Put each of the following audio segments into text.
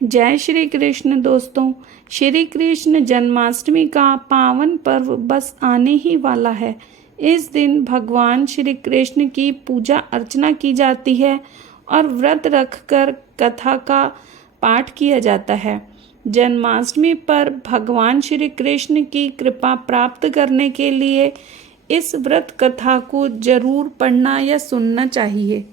जय श्री कृष्ण दोस्तों। श्री कृष्ण जन्माष्टमी का पावन पर्व बस आने ही वाला है। इस दिन भगवान श्री कृष्ण की पूजा अर्चना की जाती है और व्रत रखकर कथा का पाठ किया जाता है। जन्माष्टमी पर भगवान श्री कृष्ण की कृपा प्राप्त करने के लिए इस व्रत कथा को जरूर पढ़ना या सुनना चाहिए।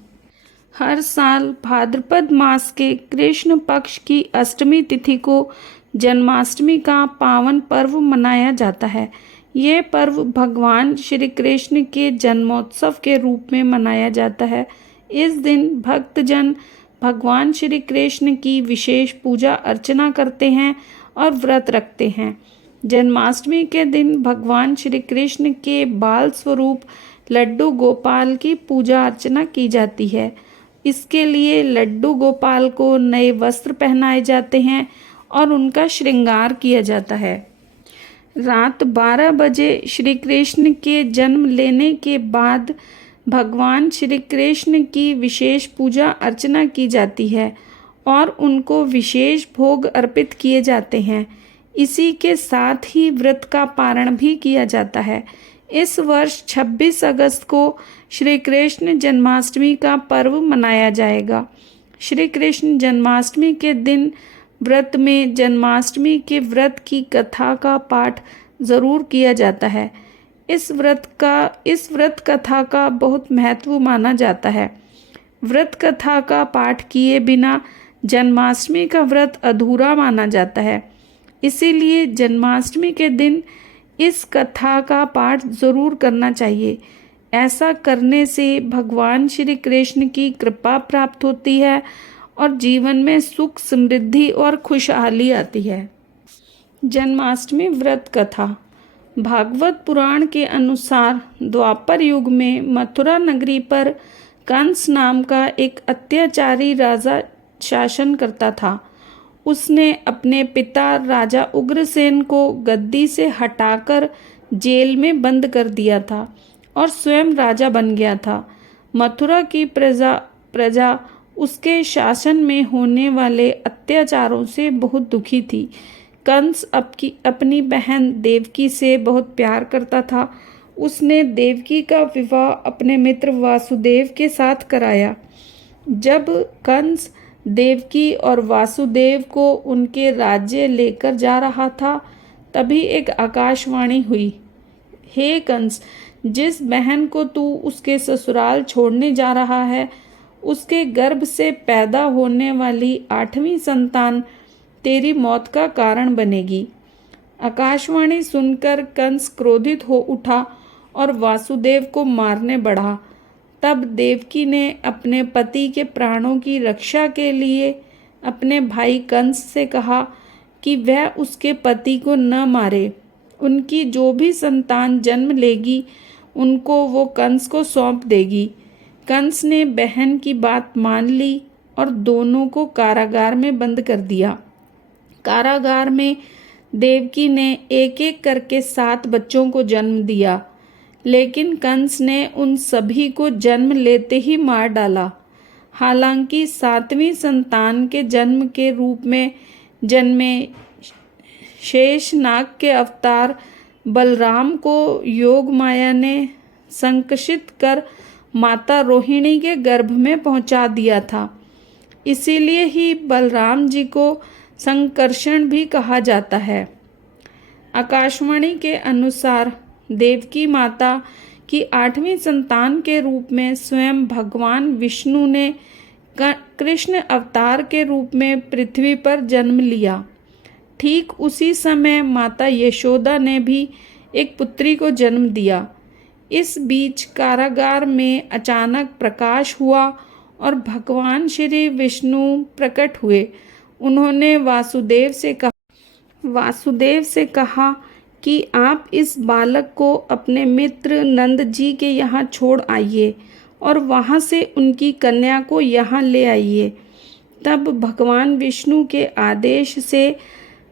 हर साल भाद्रपद मास के कृष्ण पक्ष की अष्टमी तिथि को जन्माष्टमी का पावन पर्व मनाया जाता है। ये पर्व भगवान श्री कृष्ण के जन्मोत्सव के रूप में मनाया जाता है। इस दिन भक्तजन भगवान श्री कृष्ण की विशेष पूजा अर्चना करते हैं और व्रत रखते हैं। जन्माष्टमी के दिन भगवान श्री कृष्ण के बाल स्वरूप लड्डू गोपाल की पूजा अर्चना की जाती है। इसके लिए लड्डू गोपाल को नए वस्त्र पहनाए जाते हैं और उनका श्रृंगार किया जाता है। रात 12 बजे श्री कृष्ण के जन्म लेने के बाद भगवान श्री कृष्ण की विशेष पूजा अर्चना की जाती है और उनको विशेष भोग अर्पित किए जाते हैं। इसी के साथ ही व्रत का पारण भी किया जाता है। इस वर्ष 26 अगस्त को श्री कृष्ण जन्माष्टमी का पर्व मनाया जाएगा। श्री कृष्ण जन्माष्टमी के दिन व्रत में जन्माष्टमी के व्रत की कथा का पाठ जरूर किया जाता है। इस व्रत कथा का बहुत महत्व माना जाता है। व्रत कथा का पाठ किए बिना जन्माष्टमी का व्रत अधूरा माना जाता है। इसीलिए जन्माष्टमी के दिन इस कथा का पाठ जरूर करना चाहिए। ऐसा करने से भगवान श्री कृष्ण की कृपा प्राप्त होती है और जीवन में सुख समृद्धि और खुशहाली आती है। जन्माष्टमी व्रत कथा। भागवत पुराण के अनुसार द्वापर युग में मथुरा नगरी पर कंस नाम का एक अत्याचारी राजा शासन करता था। उसने अपने पिता राजा उग्रसेन को गद्दी से हटाकर जेल में बंद कर दिया था और स्वयं राजा बन गया था। मथुरा की प्रजा उसके शासन में होने वाले अत्याचारों से बहुत दुखी थी। कंस अपनी बहन देवकी से बहुत प्यार करता था। उसने देवकी का विवाह अपने मित्र वासुदेव के साथ कराया। जब कंस देवकी और वासुदेव को उनके राज्य लेकर जा रहा था, तभी एक आकाशवाणी हुई, हे कंस, जिस बहन को तू उसके ससुराल छोड़ने जा रहा है, उसके गर्भ से पैदा होने वाली 8वीं संतान तेरी मौत का कारण बनेगी। आकाशवाणी सुनकर कंस क्रोधित हो उठा और वासुदेव को मारने बढ़ा। तब देवकी ने अपने पति के प्राणों की रक्षा के लिए अपने भाई कंस से कहा कि वह उसके पति को न मारे। उनकी जो भी संतान जन्म लेगी उनको वो कंस को सौंप देगी। कंस ने बहन की बात मान ली और दोनों को कारागार में बंद कर दिया। कारागार में देवकी ने एक एक करके 7 बच्चों को जन्म दिया, लेकिन कंस ने उन सभी को जन्म लेते ही मार डाला। हालांकि 7वीं संतान के जन्म के रूप में जन्मे शेषनाग के अवतार बलराम को योग माया ने संकर्षित कर माता रोहिणी के गर्भ में पहुंचा दिया था। इसीलिए ही बलराम जी को संकर्षण भी कहा जाता है। आकाशवाणी के अनुसार देवकी माता की 8वीं संतान के रूप में स्वयं भगवान विष्णु ने कृष्ण अवतार के रूप में पृथ्वी पर जन्म लिया। ठीक उसी समय माता यशोदा ने भी एक पुत्री को जन्म दिया। इस बीच कारागार में अचानक प्रकाश हुआ और भगवान श्री विष्णु प्रकट हुए। उन्होंने वासुदेव से कहा कि आप इस बालक को अपने मित्र नंद जी के यहाँ छोड़ आइए और वहाँ से उनकी कन्या को यहाँ ले आइए। तब भगवान विष्णु के आदेश से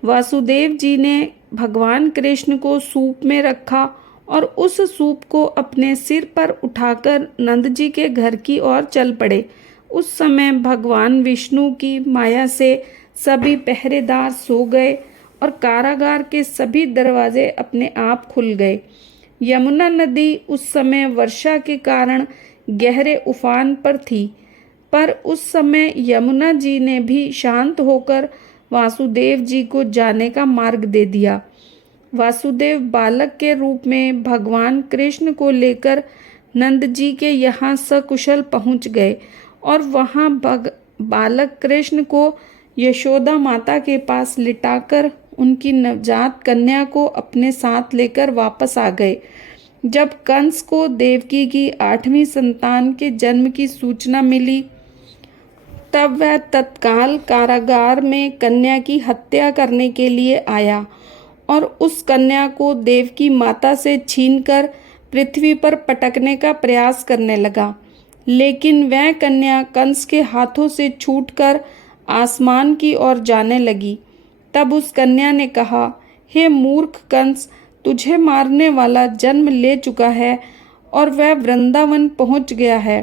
वासुदेव जी ने भगवान कृष्ण को सूप में रखा और उस सूप को अपने सिर पर उठाकर नंद जी के घर की ओर चल पड़े। उस समय भगवान विष्णु की माया से सभी पहरेदार सो गए और कारागार के सभी दरवाजे अपने आप खुल गए। यमुना नदी उस समय वर्षा के कारण गहरे उफान पर थी, पर उस समय यमुना जी ने भी शांत होकर वासुदेव जी को जाने का मार्ग दे दिया। वासुदेव बालक के रूप में भगवान कृष्ण को लेकर नंद जी के यहाँ सकुशल पहुँच गए और वहाँ बालक कृष्ण को यशोदा माता के पास लिटाकर उनकी नवजात कन्या को अपने साथ लेकर वापस आ गए। जब कंस को देवकी की 8वीं संतान के जन्म की सूचना मिली, तब वह तत्काल कारागार में कन्या की हत्या करने के लिए आया और उस कन्या को देवकी माता से छीनकर पृथ्वी पर पटकने का प्रयास करने लगा। लेकिन वह कन्या कंस के हाथों से छूटकर आसमान की ओर जाने लगी। तब उस कन्या ने कहा, हे मूर्ख कंस, तुझे मारने वाला जन्म ले चुका है और वह वृंदावन पहुंच गया है।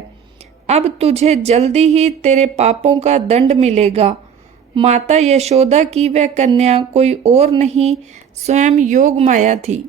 अब तुझे जल्दी ही तेरे पापों का दंड मिलेगा। माता यशोदा की वह कन्या कोई और नहीं, स्वयं योग माया थी।